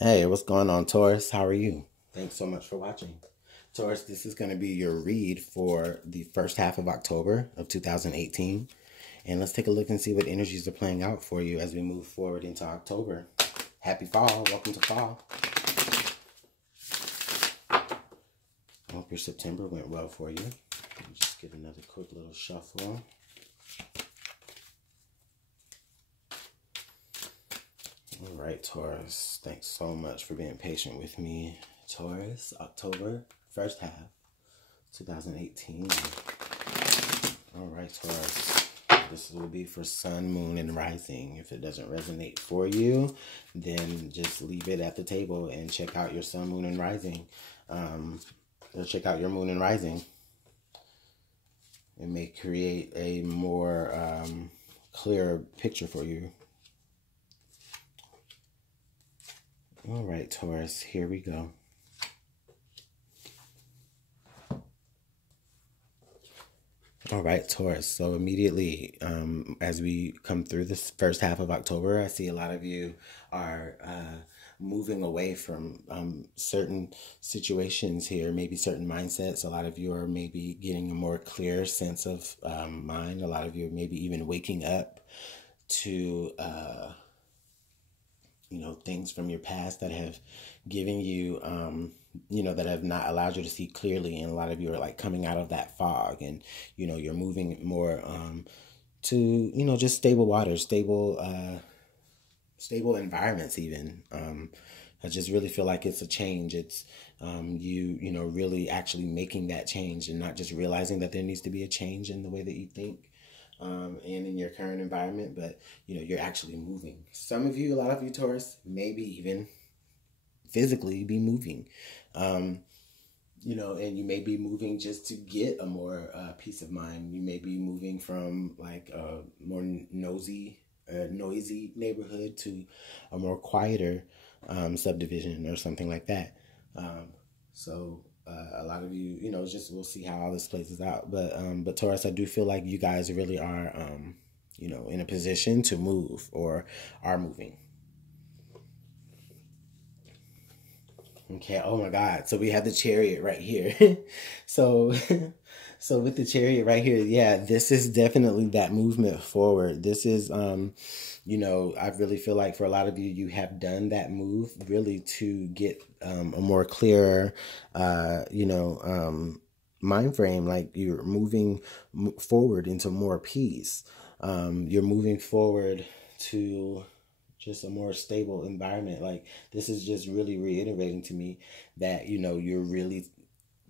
Hey, what's going on, Taurus? How are you? Thanks so much for watching. Taurus, this is going to be your read for the first half of October of 2018. And let's take a look and see what energies are playing out for you as we move forward into October. Happy fall. Welcome to fall. I hope your September went well for you. Let me just give another quick little shuffle. All right, Taurus. Thanks so much for being patient with me. Taurus, October, first half, 2018. All right, Taurus. This will be for Sun, Moon, and Rising. If it doesn't resonate for you, then just leave it at the table and check out your Sun, Moon, and Rising. Or check out your Moon and Rising. It may create a more clear picture for you. All right, Taurus, here we go. All right, Taurus. So immediately, as we come through this first half of October, I see a lot of you are moving away from certain situations here, maybe certain mindsets. A lot of you are maybe getting a more clear sense of mind. A lot of you are maybe even waking up to things from your past that have given you, that have not allowed you to see clearly. And a lot of you are like coming out of that fog and, you're moving more to, just stable waters, stable environments even. I just really feel like it's a change. It's really actually making that change and not just realizing that there needs to be a change in the way that you think. And in your current environment, but you're actually moving. Some of you, a lot of you Taurus, maybe even physically be moving, and you may be moving just to get a more peace of mind. You may be moving from like a more noisy neighborhood to a more quieter subdivision or something like that. So a lot of you, just we'll see how all this plays out. But Taurus, I do feel like you guys really are, in a position to move or are moving. Okay. Oh my God. So we have the Chariot right here. so, so with the Chariot right here, yeah, this is definitely that movement forward. This is, I really feel like for a lot of you, you have done that move really to get a more clear, mind frame. Like you're moving forward into more peace. You're moving forward to just a more stable environment. Like this is just really reiterating to me that, you're really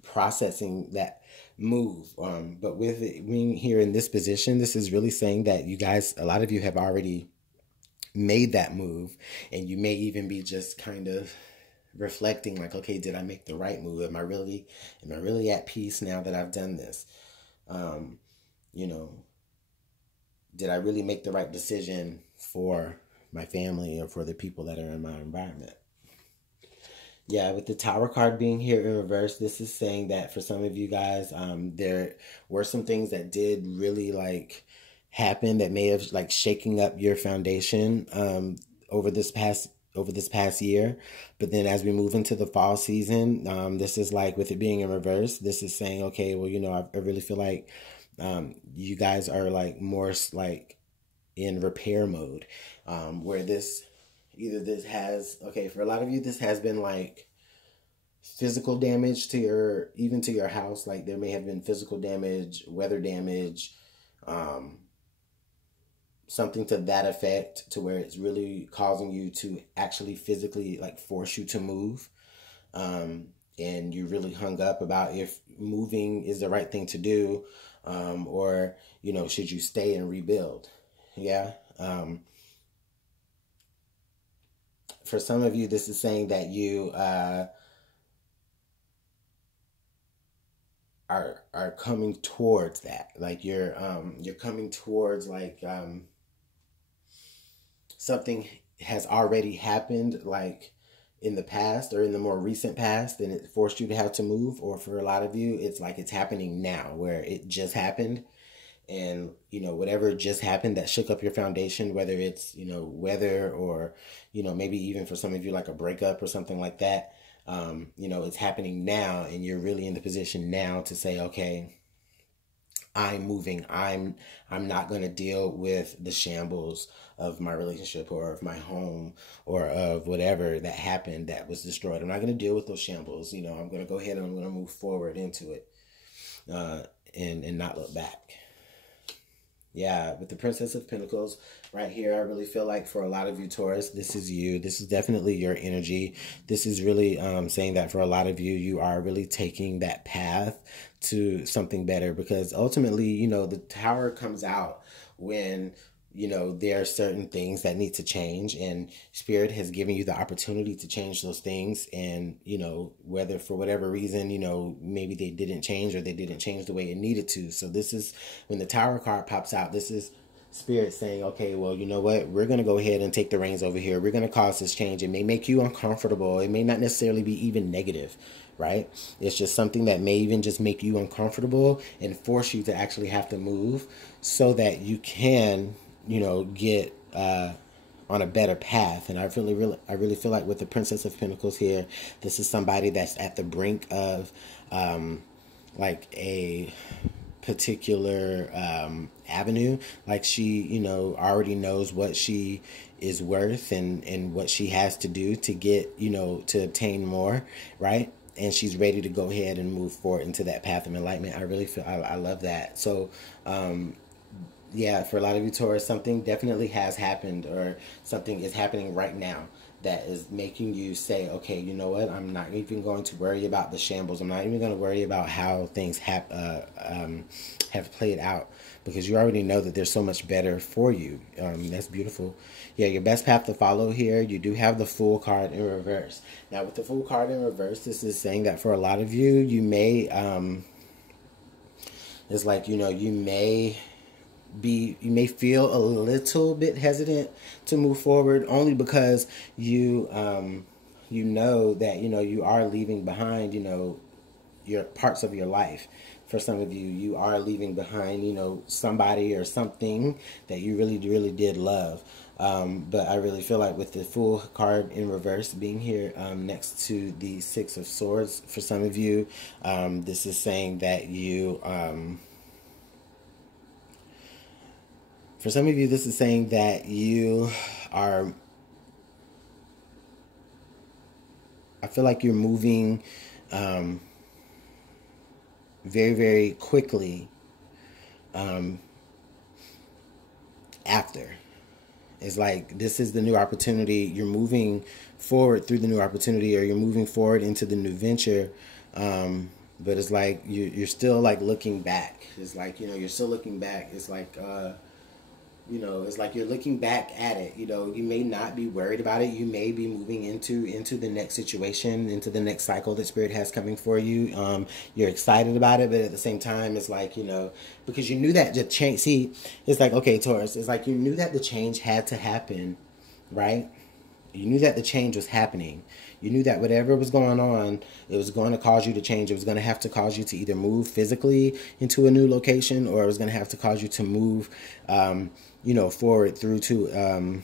processing that move. But with it being here in this position, this is really saying that you guys, a lot of you have already made that move, and you may even be just kind of reflecting like, okay, did I make the right move? Am I really at peace now that I've done this? Did I really make the right decision for my family or for the people that are in my environment? Yeah, with the Tower card being here in reverse, this is saying that for some of you guys, there were some things that did really like happen that may have like shaking up your foundation over this past year. But then as we move into the fall season, this is like with it being in reverse, this is saying, okay, well, I really feel like you guys are like more like in repair mode, where this has, okay, for a lot of you, this has been like physical damage to your house. Like there may have been physical damage, weather damage, something to that effect, to where it's really causing you to actually physically like force you to move. And you're really hung up about if moving is the right thing to do, or, should you stay and rebuild? Yeah. For some of you, this is saying that you are coming towards that. Like you're coming towards like something has already happened, like in the past or in the more recent past, and it forced you to have to move. Or for a lot of you, it's like it's happening now, where it just happened And, whatever just happened that shook up your foundation, whether it's, weather or, maybe even for some of you like a breakup or something like that, it's happening now, and you're really in the position now to say, okay, I'm moving. I'm not going to deal with the shambles of my relationship or of my home or of whatever that happened that was destroyed. I'm not going to deal with those shambles. I'm going to go ahead and I'm going to move forward into it, and not look back. Yeah, with the Princess of Pentacles right here, I really feel like for a lot of you, Taurus, this is you. This is definitely your energy. This is really saying that for a lot of you, you are really taking that path to something better, because ultimately, the Tower comes out when there are certain things that need to change, and Spirit has given you the opportunity to change those things. And, whether for whatever reason, maybe they didn't change, or they didn't change the way it needed to. So this is when the Tower card pops out. This is Spirit saying, okay, well, you know what? We're going to go ahead and take the reins over here. We're going to cause this change. It may make you uncomfortable. It may not necessarily be even negative, right? It's just something that may even just make you uncomfortable and force you to actually have to move so that you can get on a better path. And I really feel like with the Princess of Pentacles here, this is somebody that's at the brink of like a particular avenue. Like she, already knows what she is worth and what she has to do to get, to obtain more, right? And she's ready to go ahead and move forward into that path of enlightenment. I really feel, I love that. So, yeah, for a lot of you, Taurus, something definitely has happened, or something is happening right now that is making you say, okay, you know what? I'm not even going to worry about the shambles. I'm not even going to worry about how things have played out, because you already know that there's so much better for you. That's beautiful. Yeah, your best path to follow here. You do have the Fool card in reverse. Now, with the Fool card in reverse, this is saying that for a lot of you, you may, it's like, you may feel a little bit hesitant to move forward, only because you know that you are leaving behind your parts of your life. For some of you, you are leaving behind somebody or something that you really did love. But I really feel like with the Fool card in reverse being here next to the Six of Swords, for some of you, this is saying that you for some of you, this is saying that you are, I feel like you're moving very, very quickly after. It's like this is the new opportunity. You're moving forward through the new opportunity, or you're moving forward into the new venture. But it's like you're still like looking back. It's like, you're still looking back. It's like, it's like you're looking back at it. You may not be worried about it. You may be moving into the next situation, into the next cycle that Spirit has coming for you. You're excited about it, but at the same time, it's like, because you knew that the change. See, it's like, okay, Taurus, it's like you knew that the change had to happen, right? You knew that the change was happening. You knew that whatever was going on, it was going to cause you to change. It was going to have to cause you to either move physically into a new location, or it was going to have to cause you to move, forward through to,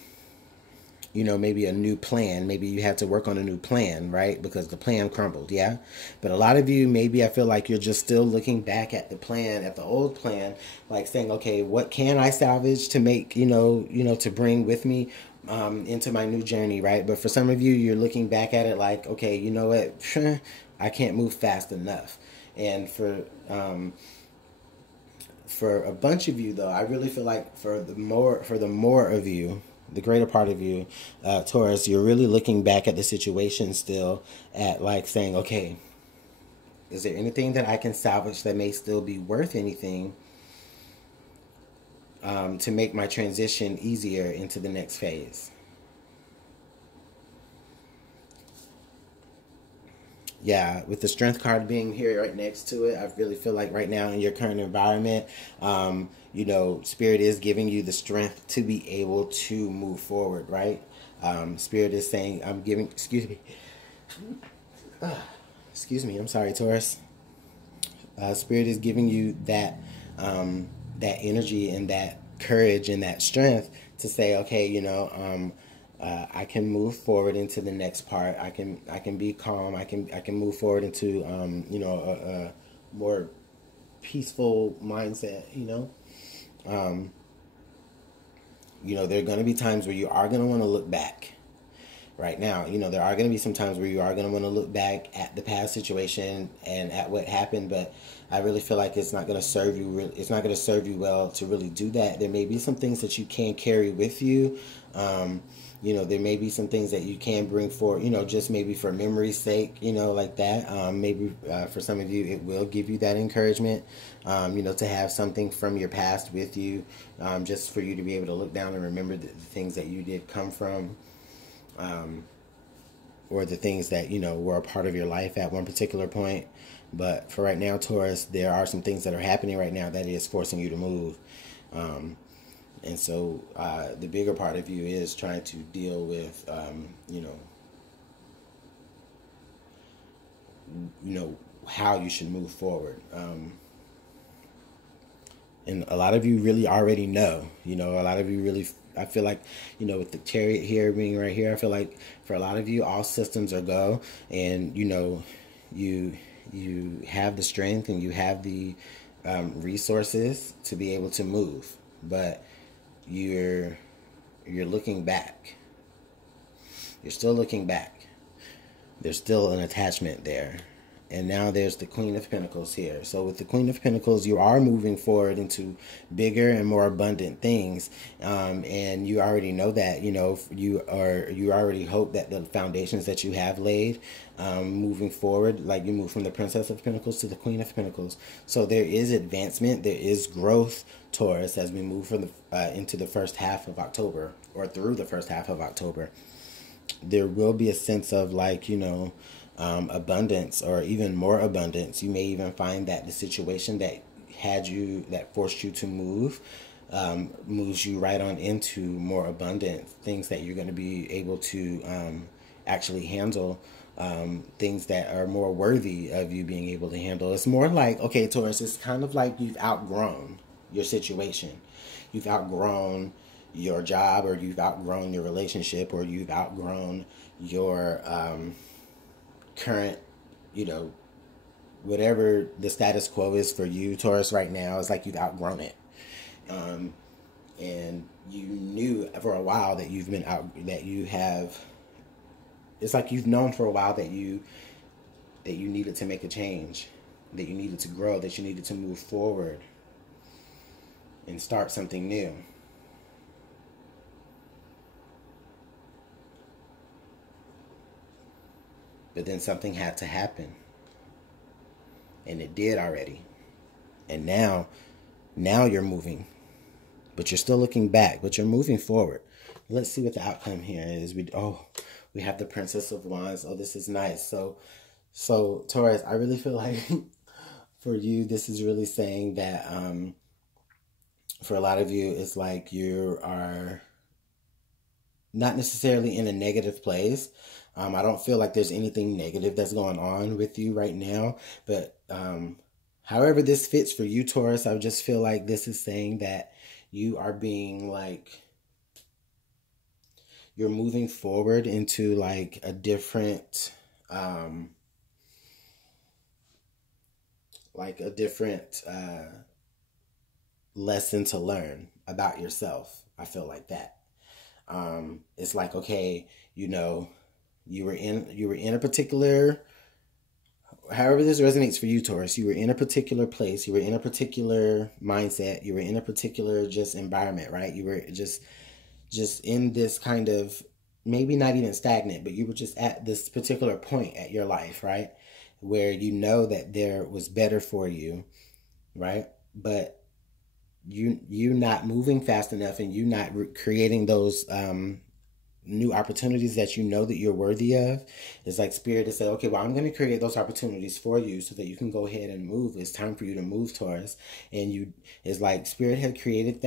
maybe a new plan. Maybe you had to work on a new plan, right? Because the plan crumbled, yeah? But a lot of you, maybe I feel like you're just still looking back at the plan, at the old plan, like saying, okay, what can I salvage to make, to bring with me into my new journey, right? But for some of you, you're looking back at it like, okay, you know what? I can't move fast enough. And for a bunch of you, though, I really feel like for the more of you, the greater part of you, Taurus, you're really looking back at the situation still, at like saying, okay, is there anything that I can salvage that may still be worth anything to make my transition easier into the next phase? Yeah, with the Strength card being here right next to it, I really feel like right now in your current environment, Spirit is giving you the strength to be able to move forward, right? Spirit is saying, excuse me, I'm sorry, Taurus. Spirit is giving you that that energy and that courage and that strength to say, okay, I can move forward into the next part. I can be calm. I can move forward into a more peaceful mindset. There are going to be times where you are going to want to look back. Right now, there are going to be some times where you are going to want to look back at the past situation and at what happened, but I really feel like it's not going to serve you. It's not going to serve you well to really do that. There may be some things that you can carry with you. There may be some things that you can bring forward, just maybe for memory's sake, like that. Maybe for some of you, it will give you that encouragement, to have something from your past with you, just for you to be able to look down and remember the things that you did come from. Or the things that were a part of your life at one particular point. But for right now, Taurus, there are some things that are happening right now that is forcing you to move. And so the bigger part of you is trying to deal with how you should move forward. And a lot of you really already know. A lot of you really, I feel like, with the Chariot here being right here, I feel like for a lot of you, all systems are go, and you have the strength and you have the resources to be able to move, but you're looking back. You're still looking back. There's still an attachment there. And now there's the Queen of Pentacles here. So with the Queen of Pentacles, you are moving forward into bigger and more abundant things. And you already know that, you already hope that the foundations that you have laid moving forward, like you move from the Princess of Pentacles to the Queen of Pentacles. So there is advancement, there is growth, Taurus, as we move from into the first half of October, or through the first half of October. There will be a sense of abundance, or even more abundance. You may even find that the situation that forced you to move moves you right on into more abundant things that you're going to be able to actually handle, things that are more worthy of you being able to handle. It's more like, okay, Taurus, it's kind of like you've outgrown your situation. You've outgrown your job, or you've outgrown your relationship, or you've outgrown your current, whatever the status quo is for you, Taurus, right now. It's like you've outgrown it. And you knew for a while that it's like you've known for a while that you needed to make a change, that you needed to grow, that you needed to move forward and start something new. But then something had to happen. And it did already. And now you're moving. But you're still looking back. But you're moving forward. Let's see what the outcome here is. We have the Princess of Wands. Oh, this is nice. So Taurus, I really feel like for you, this is really saying that for a lot of you, it's like you are not necessarily in a negative place. I don't feel like there's anything negative that's going on with you right now. But however this fits for you, Taurus, I just feel like this is saying that you are being you're moving forward into a different, lesson to learn about yourself. I feel like that. It's like, okay, you were in a particular, however this resonates for you, Taurus, you were in a particular place, you were in a particular mindset, you were in a particular just environment, right? You were just in this kind of, maybe not even stagnant, but you were just at this particular point at your life, right? Where you know that there was better for you, right? But you not moving fast enough, and you not creating those new opportunities that you know that you're worthy of. It's like Spirit has said, okay, well, I'm going to create those opportunities for you so that you can go ahead and move. It's time for you to move, Taurus. And it's like Spirit had created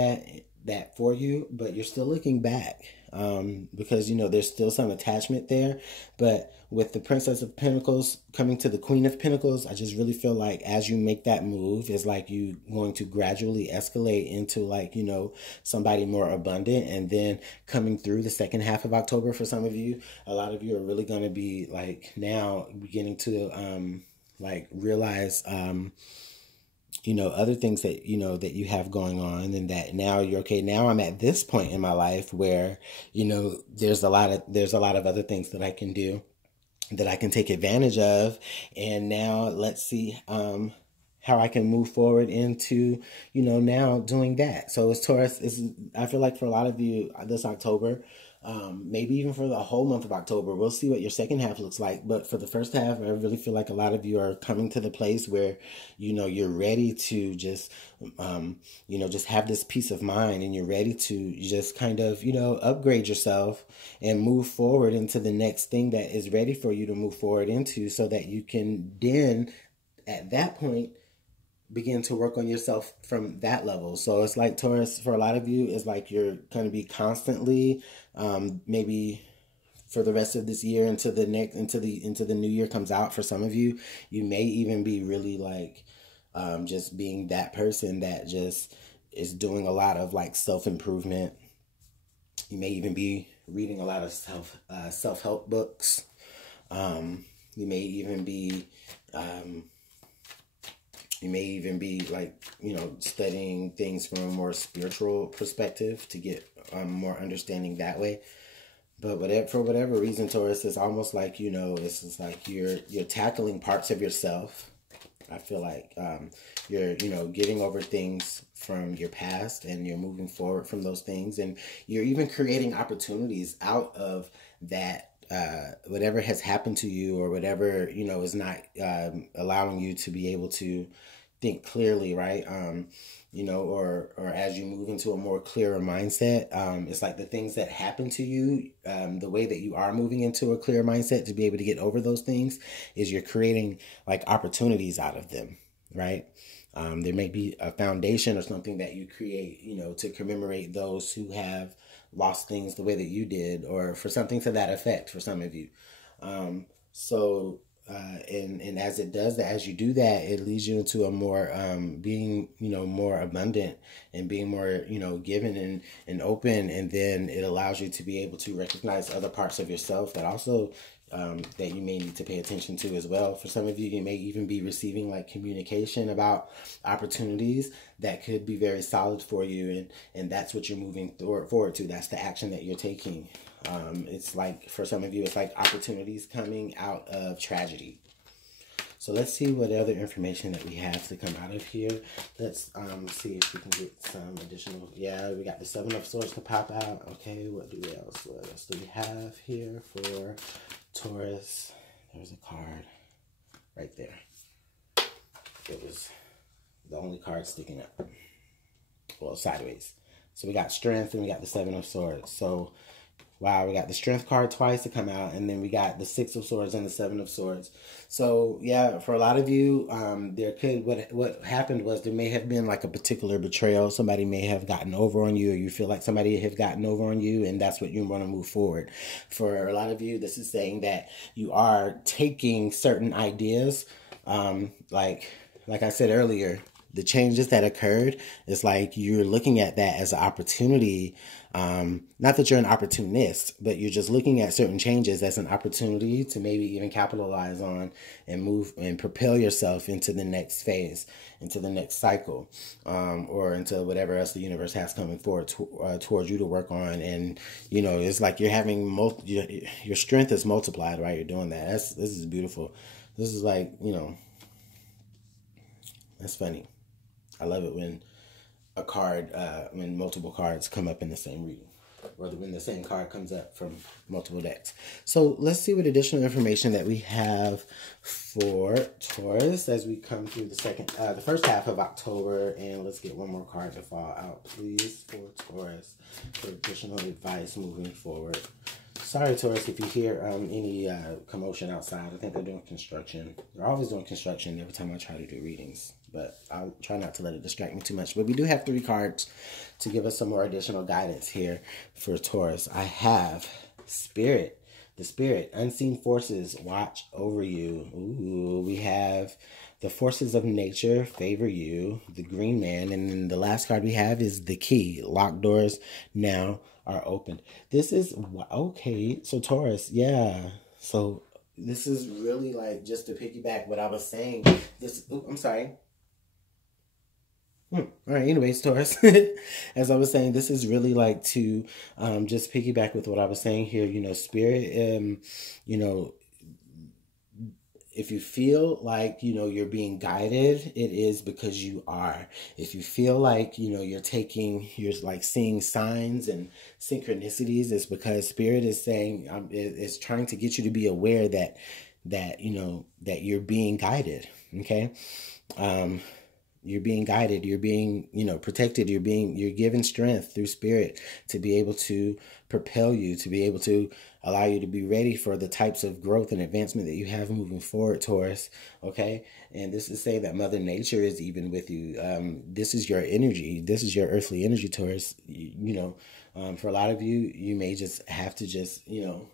that for you, but you're still looking back. because, you know, there's still some attachment there. But with the Princess of Pentacles coming to the Queen of Pentacles, I just really feel like as you make that move, it's like you going to gradually escalate into, like, you know, somebody more abundant. And then coming through the second half of October, for some of you, a lot of you are really going to be like now beginning to like realize you know, other things that, you know, that you have going on, and that now you're okay. Now I'm at this point in my life where, you know, there's a lot of other things that I can do, that I can take advantage of. And now let's see how I can move forward into, you know, now doing that. So it's Taurus. I feel like for a lot of you this October, maybe even for the whole month of October, we'll see what your second half looks like. But for the first half, I really feel like a lot of you are coming to the place where, you know, you're ready to just, you know, just have this peace of mind, and you're ready to just kind of, you know, upgrade yourself and move forward into the next thing that is ready for you to move forward into, so that you can then, at that point, begin to work on yourself from that level. So it's like, Taurus, for a lot of you, it's like you're going to be constantly, maybe for the rest of this year into the new year comes out. For some of you, you may even be really like, just being that person that just is doing a lot of like self-improvement. You may even be reading a lot of self-help books. You may even be, like, you know, studying things from a more spiritual perspective to get more understanding that way. But for whatever reason, Taurus, it's almost like, you know, it's just like you're tackling parts of yourself. I feel like you're, you know, getting over things from your past, and you're moving forward from those things, and you're even creating opportunities out of that. Whatever has happened to you, or whatever, you know, is not allowing you to be able to think clearly, right? You know, or as you move into a more clearer mindset, it's like the things that happen to you, the way that you are moving into a clearer mindset to be able to get over those things, is you're creating like opportunities out of them, right? There may be a foundation or something that you create, you know, to commemorate those who have lost things the way that you did, or for something to that effect for some of you. And as it does that, as you do that, it leads you into a more, being, you know, more abundant, and being more, you know, given and open. And then it allows you to be able to recognize other parts of yourself that also, that you may need to pay attention to as well. For some of you, you may even be receiving like communication about opportunities that could be very solid for you, and that's what you're moving forward to. That's the action that you're taking. It's like, for some of you, it's like opportunities coming out of tragedy. So let's see what other information that we have to come out of here. Let's see if we can get some additional. Yeah, we got the Seven of Swords to pop out. Okay, what else do we have here for Taurus? There's a card right there. It was the only card sticking up. Well, sideways. So we got Strength, and we got the Seven of Swords. So, wow, we got the Strength card twice to come out, and then we got the Six of Swords and the Seven of Swords. So, yeah, for a lot of you, what happened was there may have been like a particular betrayal. Somebody may have gotten over on you, or you feel like somebody have gotten over on you, and that's what you want to move forward. For a lot of you, this is saying that you are taking certain ideas, like I said earlier, the changes that occurred, it's like you're looking at that as an opportunity. Not that you're an opportunist, but you're just looking at certain changes as an opportunity to maybe even capitalize on and move and propel yourself into the next phase, into the next cycle, or into whatever else the universe has coming forward towards you to work on. And, you know, it's like you're having your strength is multiplied while you're doing that. This is beautiful. This is like, you know, that's funny. I love it when a card, when multiple cards come up in the same reading, or when the same card comes up from multiple decks. So let's see what additional information that we have for Taurus as we come through the first half of October. And let's get one more card to fall out, please, for Taurus, for additional advice moving forward. Sorry, Taurus, if you hear any commotion outside. I think they're doing construction. They're always doing construction every time I try to do readings. But I'll try not to let it distract me too much. But we do have 3 cards to give us some more additional guidance here for Taurus. I have Spirit. The Spirit. Unseen forces watch over you. Ooh, we have the forces of nature favor you. The Green Man. And then the last card we have is the Key. Locked doors now are opened. This is, okay, so Taurus, yeah. So this is really like, just to piggyback what I was saying. This, I'm sorry. All right, anyways, Taurus, as I was saying, this is really like to just piggyback with what I was saying here. You know, Spirit, you know, if you feel like, you know, you're being guided, it is because you are. If you feel like, you know, you're like seeing signs and synchronicities, it's because Spirit is saying, is trying to get you to be aware that, you know, that you're being guided. Okay. You're being guided, you're being, you know, protected, you're given strength through Spirit to be able to propel you, to be able to allow you to be ready for the types of growth and advancement that you have moving forward, Taurus. Okay. And this is saying that Mother Nature is even with you. This is your energy. This is your earthly energy, Taurus. You know, for a lot of you, you may just have to just, you know,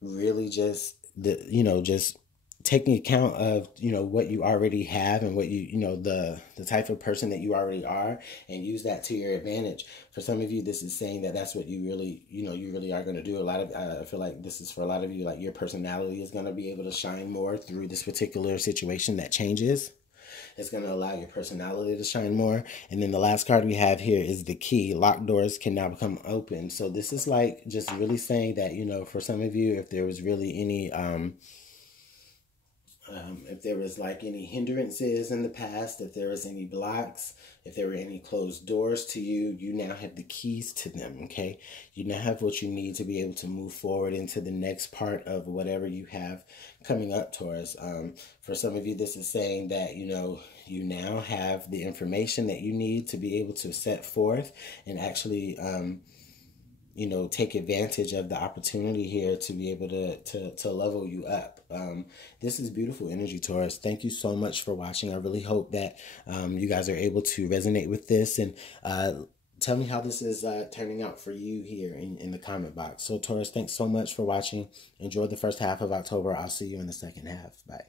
really just, just taking account of, you know, what you already have and what you know, the type of person that you already are, and use that to your advantage. For some of you, this is saying that that's what you really, you know, you really are going to do. A lot of, I feel like this is for a lot of you, like your personality is going to be able to shine more through this particular situation that changes. It's going to allow your personality to shine more. And then the last card we have here is the Key. Locked doors can now become open. So this is like just really saying that, you know, for some of you, if there was really any if there was like any hindrances in the past, if there was any blocks, if there were any closed doors to you, you now have the keys to them, okay? You now have what you need to be able to move forward into the next part of whatever you have coming up, Taurus. For some of you, this is saying that, you know, you now have the information that you need to be able to set forth and actually you know, take advantage of the opportunity here to be able to level you up. This is beautiful energy, Taurus. Thank you so much for watching. I really hope that you guys are able to resonate with this, and tell me how this is turning out for you here in the comment box. So Taurus, thanks so much for watching. Enjoy the first half of October. I'll see you in the second half. Bye.